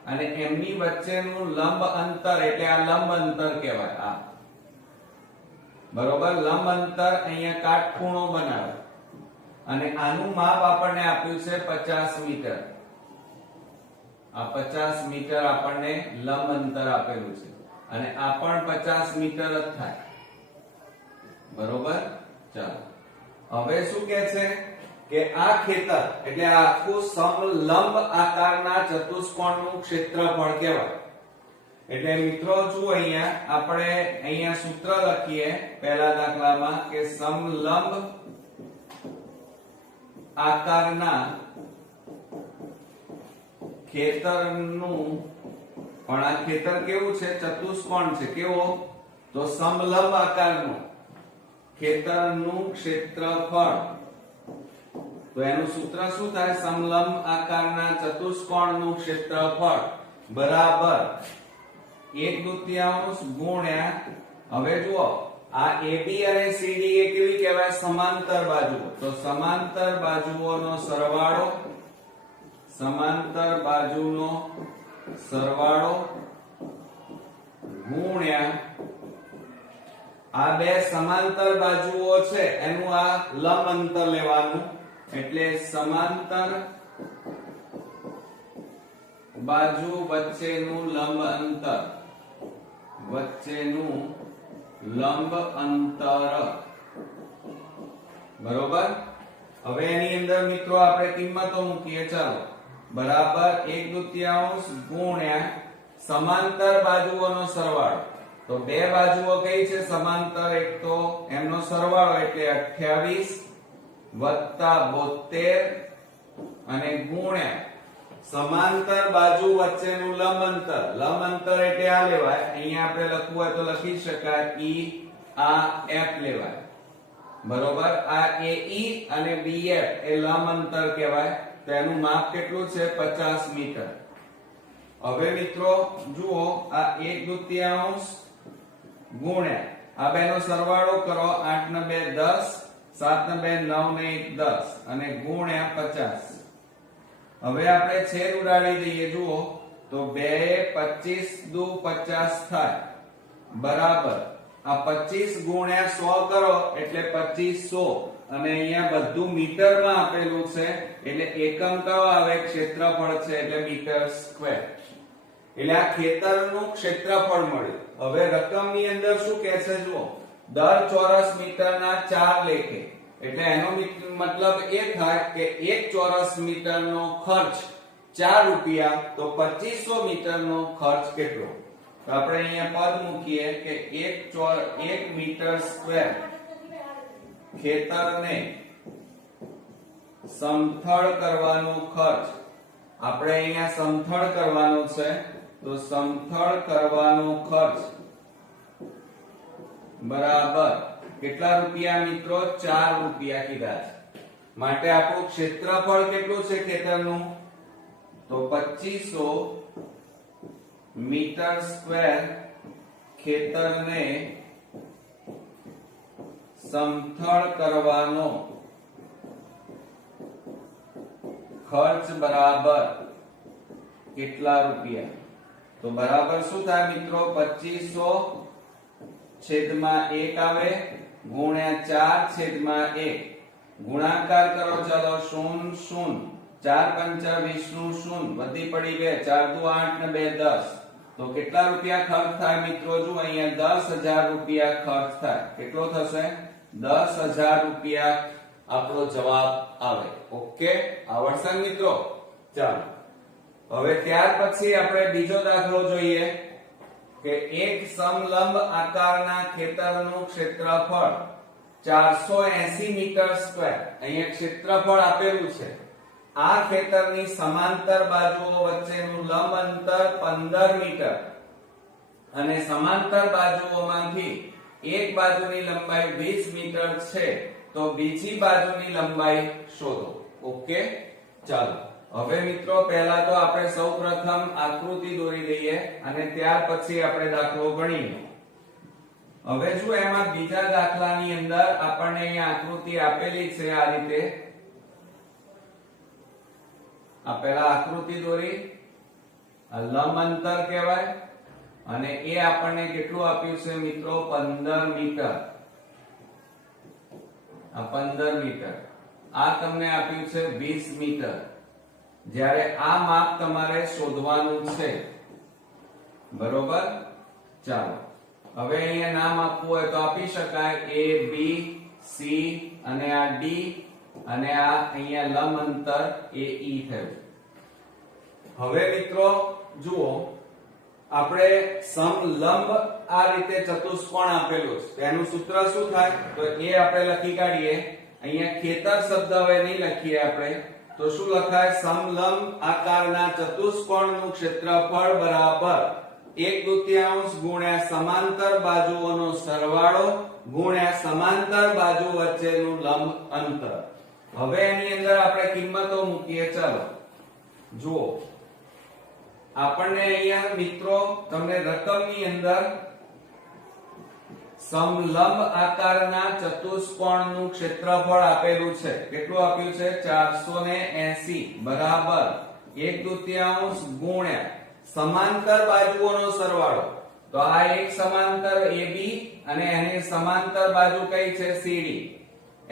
અને એમની વચ્ચેનું લંબ અંતર એટલે આ લંબ અંતર કહેવાય. આ બરોબર, લંબ અંતર અહીંયા કાટખૂણો બનાવે. અને આનું માપ આપણને આપ્યું છે 50 મીટર. આ 50 મીટર આપણને લંબ અંતર આપેલું છે, અને આ પણ 50 મીટર જ થાય, બરોબર. ચાલો હવે શું કહે છે કે આ ખેતર એટલે આ આખું સમલંબ આકારના ચતુષ્કોણનું ક્ષેત્રફળ કહેવાય. એટલે મિત્રો જુઓ અહીંયા આપણે અહીંયા સૂત્ર લખીએ પહેલા દાખલામાં કે સમલંબ આકારના ખેતરનું, પણ આ ખેતર કેવું છે? ચતુષ્કોણ છે. કેવો? તો સમલંબ આકારનું ખેતરનું ક્ષેત્રફળ. તો એનું સૂત્ર શું થાય? સમલંબ આકારના ચતુષ્કોણનું ક્ષેત્રફળ બરાબર 1/2 ગુણ્યા, હવે જુઓ આ AB અને CD એ કેવી કહેવાય? સમાંતર બાજુઓ. તો સમાંતર બાજુઓનો સરવાળો, સમાંતર બાજુનો સરવાળો ગુણ્યા આ બે સમાંતર બાજુઓ છે એનું આ લંબ અંતર લેવાનું. એટલે સમાંતર બાજુ વચ્ચેનું લંબ અંતર, વચ્ચેનું લંબ અંતર, બરોબર. હવે એની અંદર મિત્રો આપણે કિંમતો મૂકીએ. ચાલો, બરાબર 1/2 ગુણ્યા સમાંતર બાજુઓનો સરવાળો. તો બે બાજુઓ કઈ છે? સમાંતર. એક તો એમનો સરવાળો એટલે 28 વત્તા 72 અને ગુણ્યા સમાંતર બાજુ વચ્ચેનું લંબ અંતર. લંબ અંતર એટલે આ લેવાય, અહીંયા આપણે લખવું હોય તો લખી શકાય E, આ F લેવાય, બરોબર. આ AE અને BF એ લંબ અંતર કહેવાય. તો એનું માપ કેટલું છે? 50 મીટર. હવે મિત્રો જુઓ આ 1/2 ગુણ્યા આ બેનો સરવાળો કરો. 8 ને 2 10, 7 ને 2 9 ને 1 10 અને ગુણ્યા 50. હવે આપણે છેદ ઉડાડી દઈએ. જુઓ તો 2 25 દુ 50 થાય, બરાબર. આ 25 ગુણ્યા 100 કરો એટલે 2500, અને અહીંયા બધું મીટરમાં આપેલું છે. એટલે એકમ કયો આવે? ક્ષેત્રફળ છે, એટલે મીટર સ્ક્વેર. એટલે આ ખેતરનું ક્ષેત્રફળ મળ્યું. હવે રકમની અંદર શું કહે છે જુઓ, દર ચોરસ મીટરના 4 લેખે. એટલે એનો મતલબ એ થાય કે 1 ચોરસ મીટરનો ખર્ચ 4 રૂપિયા, તો 2500 મીટરનો ખર્ચ કેટલો? તો આપણે અહીંયા પદ મૂકીએ કે 1 મીટર સ્ક્વેર ખેતરને સમથળ કરવાનો ખર્ચ. આપણે અહીંયા સમથળ કરવાનો છે, તો સમથળ કરવાનો ખર્ચ બરાબર કેટલા રૂપિયા મિત્રો? 4 રૂપિયા કીધા છે. માટે આપણું ક્ષેત્રફળ કેટલું છે ખેતરનું? તો 2500 મીટર સ્ક્વેર ખેતરને સમથળ કરવાનો ખર્ચ બરાબર કેટલા રૂપિયા? તો બરાબર શું થાય મિત્રો? 2500 છેદમાં 1 આવે ગુણ્યા 4 છેદમાં 1 ગુણાકાર કરો. ચાલો 0 0 4 5 20 નું 0 વધી પડી 2 4 દુ 8 ને 2 10. તો કેટલા રૂપિયા ખર્ચ થાય મિત્રો? જો અહીંયા 10000 રૂપિયા ખર્ચ થાય. કેટલો થશે? 10000 રૂપિયા આપણો જવાબ આવે. ઓકે, આવડશે મિત્રો? ચાલો હવે ત્યાર પછી આપણે બીજો દાખલો જોઈએ કે એક સમલંબ આકારના ખેતરનું ક્ષેત્રફળ 480 મીટર સ્ક્વેર. અહીંયા ક્ષેત્રફળ આપેલું છે. આ ખેતરની સમાંતર બાજુઓ વચ્ચેનું લંબ અંતર 15 મીટર અને સમાંતર બાજુઓમાંથી એક બાજુની લંબાઈ 20 મીટર છે. તો બીજી બાજુની લંબાઈ શોધો. ઓકે, ચાલો હવે મિત્રો પહેલા તો આપણે સૌપ્રથમ આકૃતિ દોરી દઈએ અને ત્યાર પછી આપણે દાખલો ગણીએ. હવે જો એમાં બીજા દાખલાની અંદર આપણને અહીંયા આકૃતિ આપેલી છે આ રીતે. આ પહેલા આકૃતિ દોરી, આ લંબ અંતર કહેવાય અને એ આપણને કેટલું આપ્યું છે મિત્રો? 15 મીટર. આ 15 મીટર. આ તમને આપ્યું છે 20 મીટર. જ્યારે આ માપ તમારે શોધવાનું છે. બરોબર? ચાલો હવે અહીંયા નામ આપવું હોય તો આપી શકાય. A B C અને આ D અને આ અહીંયા લંબ અંતર AE થયું. હવે મિત્રો જુઓ, આપણે સમલંબ આ રીતે ચતુષ્કોણ આપેલું છે. તેનું સૂત્ર શું થાય? તો એ આપણે લખી કાઢીએ. અહીંયા ખેતર શબ્દ હવે નહીં લખીએ આપણે, તો શું લખાય? સમલંબ આકારના ચતુષ્કોણનું ક્ષેત્રફળ બરાબર 1/2 ગુણ્યા સમાંતર બાજુઓનો સરવાળો ગુણ્યા સમાંતર બાજુ વચ્ચેનું લંબ અંતર. હવે એની અંદર આપણે કિંમતો મૂકીએ. ચાલો જુઓ, આપણને અહીંયા મિત્રો તમને રકમની અંદર સમલંબ આકારના ચતુષ્કોણનું ક્ષેત્રફળ આપેલું છે. કેટલું આપ્યું છે? 480 બરાબર 1/2 ગુણ્યા સમાંતર બાજુઓનો સરવાળો. તો આ એક સમાંતર AB અને એની સમાંતર બાજુ કઈ છે? CD.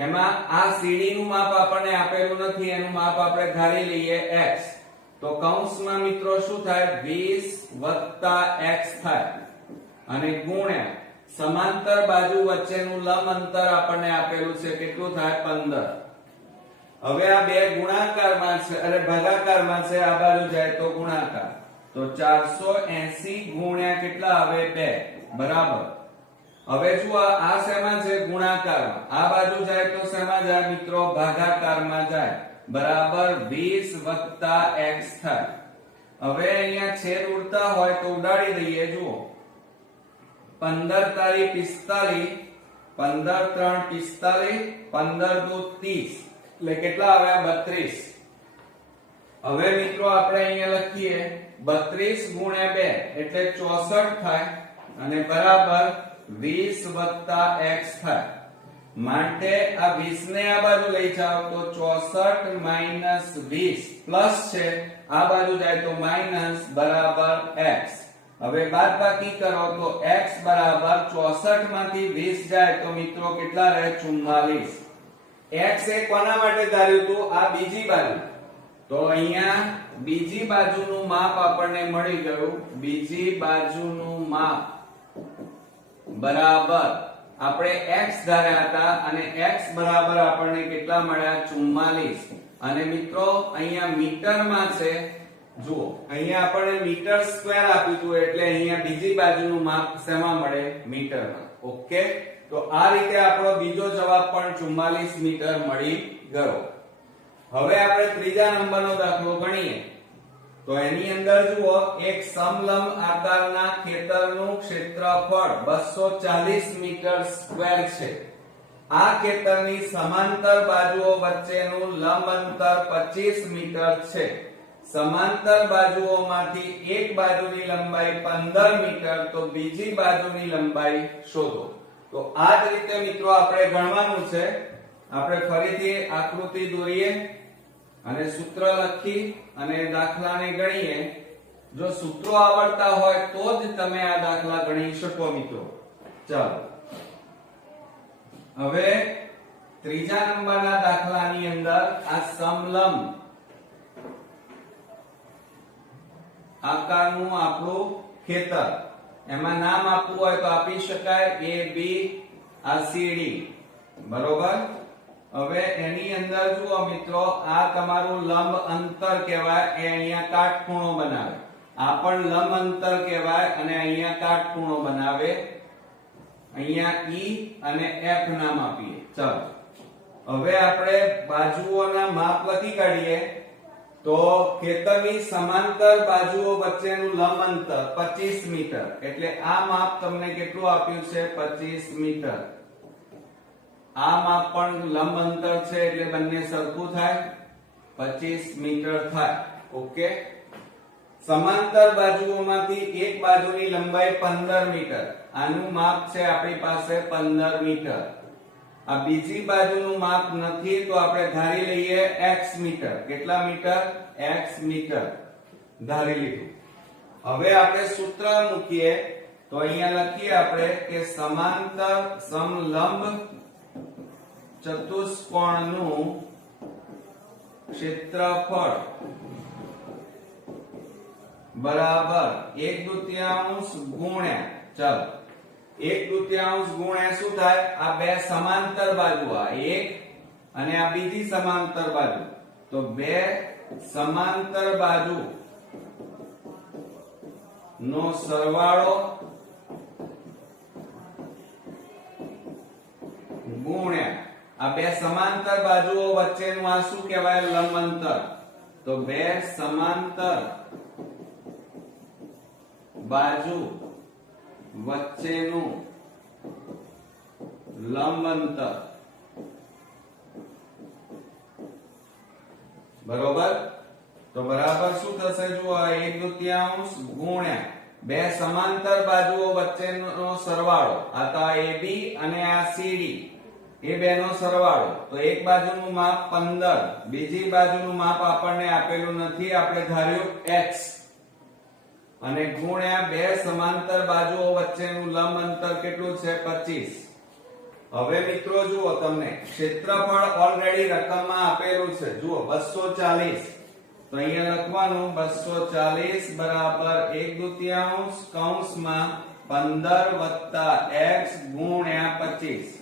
એમાં આ CD નું માપ આપણને આપેલું નથી, એનું માપ આપણે ધારી લઈએ x. તો કૌંસમાં મિત્રો શું થાય? 20 x થાય અને ગુણ્યા સમાંતર બાજુ વચ્ચેનું લંબ અંતર આપણને આપેલું છે. કેટલું થાય? 15. હવે આ બે ગુણાકારમાં છે અને ભાગાકારમાં છે. આ બાજુ જાય તો ગુણાકાર. તો 480 ગુણ્યા કેટલા આવે? 2 બરાબર. હવે જુઓ આ શેમાં છે? ગુણાકારમાં. આ બાજુ જાય તો શેમાં જાય મિત્રો? ભાગાકારમાં જાય. બરાબર 20 x થાય. હવે અહીંયા છેદ ઉડતા હોય તો ઉડાડી દઈએ. જુઓ 15 તારી 45, 15 3 45, 15 દુ 30 એટલે કેટલા આવ્યા? 32. હવે મિત્રો આપણે અહીંયા લખીએ 32 ગુણ્યા 2 એટલે 64 થાય અને બરાબર 20 x થાય. માટે આ 20 ને આ બાજુ લઈ જાઓ તો 64 માઈનસ 20 પ્લસ છે, આ બાજુ જાય તો માઈનસ બરાબર x. હવે બાદબાકી કરો તો x બરાબર 64 માંથી 20 જાય તો મિત્રો કેટલા રહે? 44. x એ કોના માટે ધાર્યું હતું? આ બીજી બાજુ. તો અહીંયા બીજી બાજુનું માપ આપણને મળી ગયું. બીજી બાજુનું માપ બરાબર આપણે x ધાર્યા હતા અને x બરાબર આપણને કેટલા મળ્યા? 44. અને મિત્રો અહીંયા મીટરમાં છે. જુઓ અહીંયા આપણને મીટર સ્ક્વેર આપ્યું હતું એટલે અહીંયા બીજી બાજુનું માપ શેમાં મળે? મીટરમાં. ઓકે, તો આ રીતે આપણો બીજો જવાબ પણ 44 મીટર મળી ગયો. હવે આપણે ત્રીજા નંબરનો દાખલો ગણીએ. તો એની અંદર જુઓ, એક સમલંબ આકારના ખેતરનું ક્ષેત્રફળ 240 મીટર સ્ક્વેર છે. આ ખેતરની સમાંતર બાજુઓ વચ્ચેનું લંબ અંતર 25 મીટર છે. સમાંતર બાજુઓમાંથી એક બાજુની લંબાઈ 15 મીટર તો બીજી બાજુની લંબાઈ શોધો. તો આ જ રીતે મિત્રો આપણે ગણવાનું છે. આપણે ફરીથી આકૃતિ દોરીએ અને સૂત્ર લખી અને દાખલાને ગણીએ. જો સૂત્રો આવડતા હોય તો જ તમે આ દાખલા ગણી શકો મિત્રો. ચાલો હવે ત્રીજા નંબરના દાખલાની અંદર આ સમલંબ આકારનું આપણું ખેતર, એમાં નામ આપવું હોય તો આપી શકાય A B આ CD, બરોબર. હવે એની અંદર જુઓ મિત્રો, આ તમારું લંબ અંતર કહેવાય, એ અહીંયા કાટખૂણો બનાવે. આ પણ લંબ અંતર કહેવાય અને અહીંયા કાટખૂણો બનાવે. અહીંયા E અને F નામ આપીએ. ચાલો હવે આપણે બાજુઓના માપ લખી કાઢીએ. તો ખેતરની સમાંતર બાજુઓ વચ્ચેનું લંબ અંતર 25 મીટર, એટલે આ માપ તમને કેટલું આપ્યું છે? 25 મીટર. આ માપ પણ લંબ અંતર છે એટલે બંને સરખું થાય, 25 મીટર થાય. ઓકે. સમાંતર બાજુઓમાંથી એક બાજુની લંબાઈ 15 મીટર, આનું માપ છે આપણી પાસે 15 મીટર. આ બીજી બાજુનું માપ નથી તો આપણે ધારી લઈએ x મીટર. કેટલા મીટર? x મીટર ધારી લીધું. હવે આપણે સૂત્ર મૂકીએ તો અહીંયા લખીએ આપણે કે સમાંતર સમલંબ ચતુષ્કોણનું ક્ષેત્રફળ બરાબર 1/2 ગુણ્યા, ચાલો 1/2 ગુણ્યા શું થાય? આ બે સમાંતર બાજુ, આ એક અને આ બીજી સમાંતર બાજુ, તો બે સમાંતર બાજુ નો સરવાળો ગુણ્યા આ બે સમાંતર બાજુઓ વચ્ચેનું આ શું કહેવાય? લંબ અંતર. તો બે સમાંતર બાજુ વચ્ચેનું લંબ અંતર, બરોબર. તો બરાબર શું થશે? જુઓ 1/2 ગુણ્યા બે સમાંતર બાજુઓ વચ્ચેનો સરવાળો, આ તો AB અને આ CD, એ બેનો સરવાળો. તો એક બાજુનું માપ 15, બીજી બાજુનું માપ આપણને આપેલું નથી, આપણે ધાર્યું x, અને ગુણ્યા બે સમાંતર બાજુઓ વચ્ચેનું લંબ અંતર કેટલું છે? 25. હવે મિત્રો જુઓ, તમને ક્ષેત્રફળ ઓલરેડી રકમમાં આપેલું છે. જુઓ 240, તો અહીંયા લખવાનું 240 બરાબર 1/2 કૌંસમાં 15 x ગુણ્યા 25.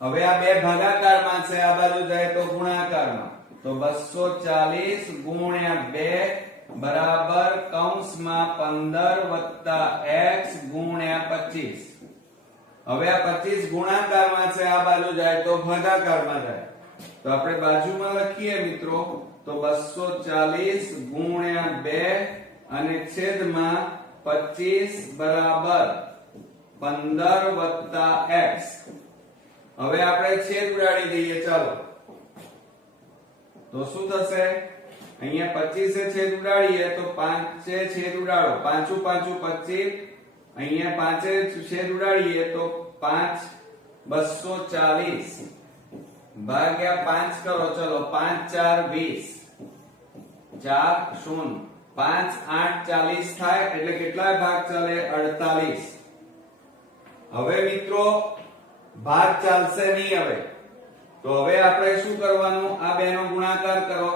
હવે આ બે ભાગાકારમાં છે, આ બાજુ જાય તો ગુણાકારમાં. તો 240 ગુણ્યા 2 બરાબર કૌંસમાં 15 x ગુણ્યા 25. હવે આ 25 ગુણાકારમાં છે, આ બાજુ જાય તો ભાગાકારમાં જાય. તો આપણે બાજુમાં લખીએ મિત્રો, તો 240 ગુણ્યા 2 અને છેદમાં 25 બરાબર 15 x. હવે આપણે છેદ ઉડાડી દઈએ. ચાલો તો શું થશે? અહીંયા 25 એ છેદ ઉડાડીએ તો 5 એ છેદ ઉડાડો, 5 5 25. અહીંયા 5 એ છેદ ઉડાડીએ તો 5 240 ભાગ્યા 5 કરો. ચલો 5 4 20, 4 0, 5 8 40 થાય, એટલે કેટલા ભાગ ચાલે? 48. હવે મિત્રો ભાગ ચાલશે નહીં. હવે તો હવે આપણે શું કરવાનું? આ બેનો ગુણાકાર કરો.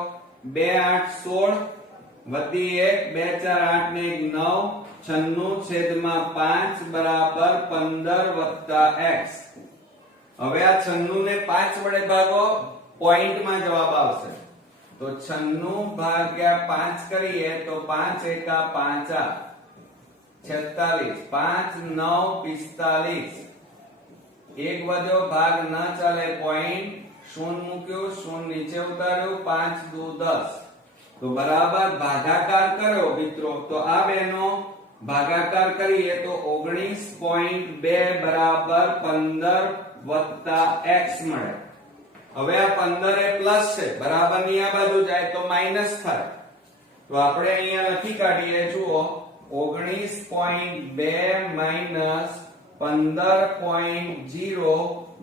2 8 16 વધી 1 2 4 8 ને 9, 96 છેદમાં 5 બરાબર 15 x. હવે આ 96 ને 5 વડે ભાગો, પોઈન્ટમાં જવાબ આવશે. તો 96 ભાગ્યા 5 કરીએ તો 5 એકા 5 46, 5 9 45. એક વધ્યો, ભાગ ન ચાલે, પોઈન્ટ, શૂન્ય મૂક્યું, શૂન્ય નીચે ઉતાર્યું, 5 2 10. તો બરાબર ભાગાકાર કર્યો મિત્રો, તો આ બેનો ભાગાકાર કરીએ તો 19.2 બરાબર 15 વત્તા x મળે. હવે આ 15 એ પ્લસ છે, બરાબર ની આ બાજુ જાય તો માઈનસ થાય. તો આપણે અહીંયા લખી કાઢીએ, જુઓ 19.2 માઈનસ 15.0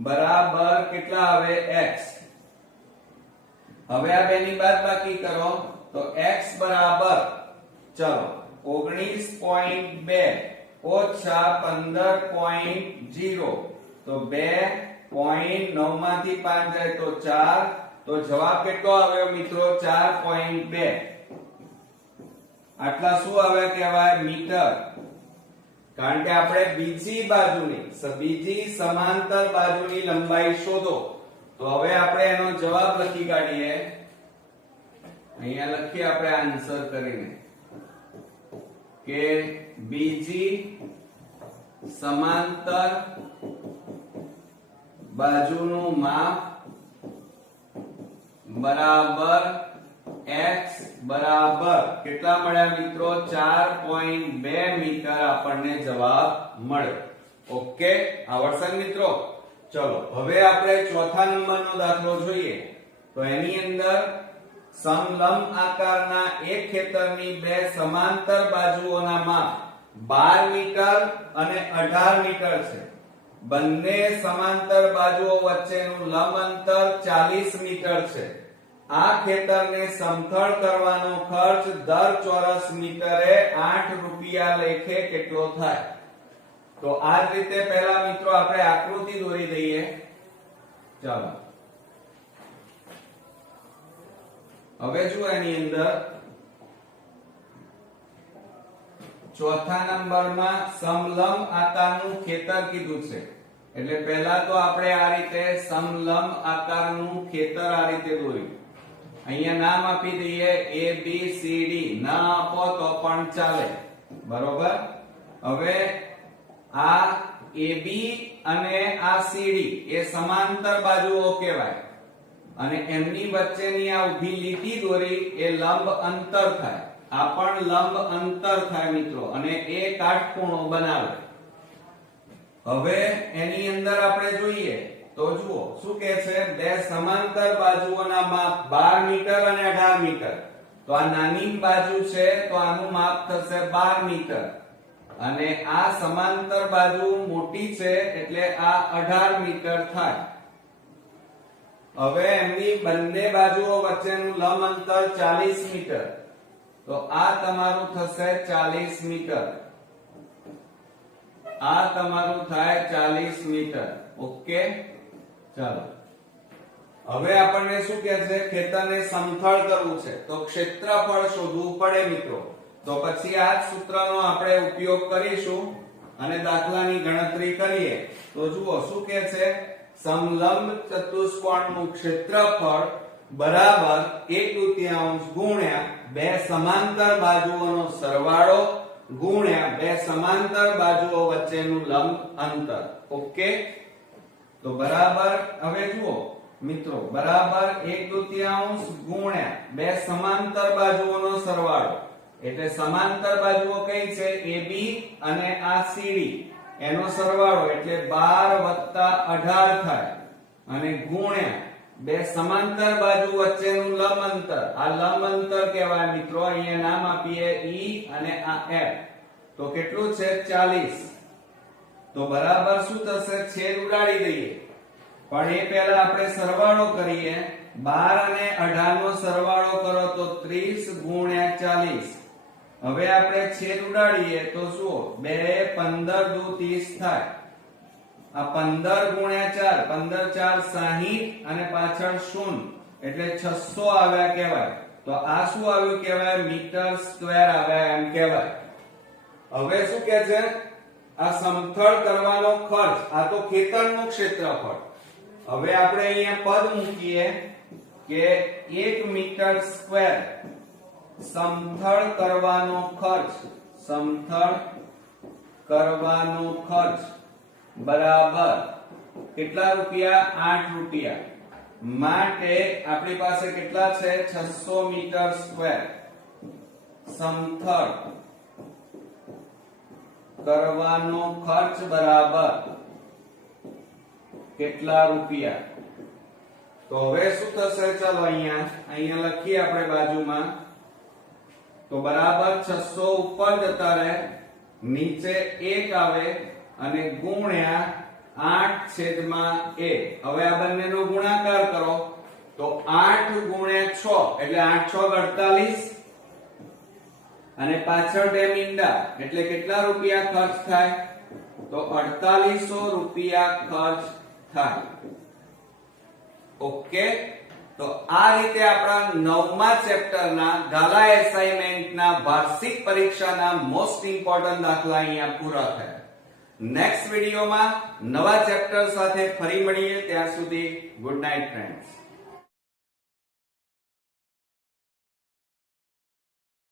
બરાબર કેટલા આવે x. હવે આ બેની બાદબાકી કરો તો x બરાબર ચલો 19.2 ઓછા 15.0 તો 2.9 માંથી 5 જાય તો 4. તો જવાબ કેટલો આવ્યો મિત્રો? 4.2. આટલા શું આવે કહેવાય? મીટર. કારણ કે આપણે બીજી સમાંતર બાજુની લંબાઈ શોધો. તો હવે આપણે એનો જવાબ લખી કાઢીએ. અહીંયા લખીએ આપણે આન્સર કરીને કે બીજી સમાંતર બાજુનું માપ બરાબર x બરાબર કેટલા મળ્યા મિત્રો? 4.2 મીટર આપણને જવાબ મળ્યો. ઓકે, આવડશે મિત્રો? ચલો હવે આપણે ચોથા નંબરનો દાખલો જોઈએ. તો એની અંદર સમલંબ આકારના એક ખેતરની બે સમાંતર બાજુઓના માપ 12 મીટર અને 18 મીટર છે. બંને સમાંતર બાજુઓ વચ્ચેનું લંબ અંતર 40 મીટર છે. આ ખેતરને સમથળ કરવાનો ખર્ચ દર ચોરસ મીટરે 8 રૂપિયા લેખે કેટલો થાય? તો આ જ રીતે પહેલા મિત્રો આપણે આકૃતિ દોરી દઈએ. ચાલો હવે જો એની અંદર ચોથા નંબરમાં સમલંબ આકારનું ખેતર કીધું છે. એટલે પહેલા તો આપણે આ રીતે સમલંબ આકારનું ખેતર આ રીતે દોર્યું. અહીંયા નામ આપી દઈએ a b c d. ના આપો તો પણ ચાલે, બરોબર. હવે આ AB અને આ CD એ સમાંતર બાજુઓ કહેવાય અને એમની વચ્ચેની આ ઊભી લીટી દોરી એ લંબ અંતર થાય. આ પણ લંબ અંતર થાય મિત્રો અને એ કાટખૂણો બનાવે. હવે એની અંદર આપણે જોઈએ તો જુઓ શું કહે છે? બે સમાંતર બાજુઓના માપ 12 મીટર અને 18 મીટર. તો આ નાની બાજુ છે તો આનું માપ થશે 12 મીટર અને આ સમાંતર બાજુ મોટી છે એટલે આ 18 મીટર થાય. હવે એમની બંને બાજુઓ વચ્ચેનું લંબ અંતર 40 મીટર. તો આ તમારું થશે 40 મીટર. આ તમારું થાય 40 મીટર. ઓકે, ચાલો હવે આપણને શું કહે છે? ખેતરને સમથળ કરવું છે તો ક્ષેત્રફળ શોધવું પડે મિત્રો. તો પછી આ જ સૂત્રનો આપણે ઉપયોગ કરીશું અને દાખલાની ગણતરી કરીએ. તો જુઓ શું કહે છે? સમલંબ ચતુષ્કોણનું ક્ષેત્રફળ બરાબર 1/2 ગુણ્યા બે સમાંતર બાજુઓનો સરવાળો ગુણ્યા બે સમાંતર બાજુઓ વચ્ચેનું લંબ અંતર. ઓકે, તો બરાબર હવે જુઓ મિત્રો બરાબર 1/2 ગુણ્યા બે સમાંતર બાજુઓનો સરવાળો. એટલે સમાંતર બાજુઓ કઈ છે? AB અને આ CD એનો સરવાળો એટલે 12 + 18 થાય અને ગુણ્યા બે સમાંતર બાજુ વચ્ચેનું લંબ અંતર. આ લંબ અંતર કહેવાય મિત્રો. અહીંયા નામ આપીએ E અને આ F. તો કેટલું છે? 40. તો બરાબર શું થશે? છેદ ઉડાડી દઈએ પણ એ પહેલા આપણે સરવાળો કરીએ. 12 અને 18 નો સરવાળો કરો તો 30 × 40. હવે આપણે છેદ ઉડાડીએ તો શું? 2 15 દુ 30 થાય. આ 15 × 4 15 4 60 અને પાછળ 0 એટલે 600 આવ્યા કહેવાય. તો આ શું આવ્યું કહેવાય? મીટર સ્ક્વેર આવ્યા એમ કહેવાય. હવે શું કહે છે? આ સમથળ કરવાનો ખર્ચ. આ તો ખેતરનું ક્ષેત્રફળ. હવે આપણે અહીંયા પદ મૂકીએ કે 1 મીટર સ્ક્વેર સમથળ કરવાનો ખર્ચ બરાબર કેટલા રૂપિયા? 8 રૂપિયા. માટે આપણી પાસે કેટલા છે? 600 મીટર સ્ક્વેર સમથળ કરવાનો ખર્ચ બરાબર કેટલા રૂપિયા? તો હવે શું થશે? ચાલો અહીંયા લખીએ આપણે બાજુમાં. તો બરાબર 600 ઉપર જતા રહે, નીચે 1 આવે અને ગુણ્યા 8/1. હવે આ બંનેનો ગુણાકાર કરો તો 8 ગુણ્યા 6 એટલે 8 6 48 અને પાછળ 2 મીંડા એટલે કેટલા રૂપિયા ખર્ચ થાય? તો 4800 રૂપિયા ખર્ચ થાય. ઓકે, તો આ રીતે આપણા 9મા ચેપ્ટરના ગાલા એસાઇનમેન્ટના વાર્ષિક પરીક્ષાના મોસ્ટ ઇમ્પોર્ટન્ટ દાખલા અહીંયા પૂરા થયા. નેક્સ્ટ વિડીયોમાં નવા ચેપ્ટર સાથે ફરી મળીએ. ત્યાં સુધી ગુડ નાઇટ ફ્રેન્ડ્સ.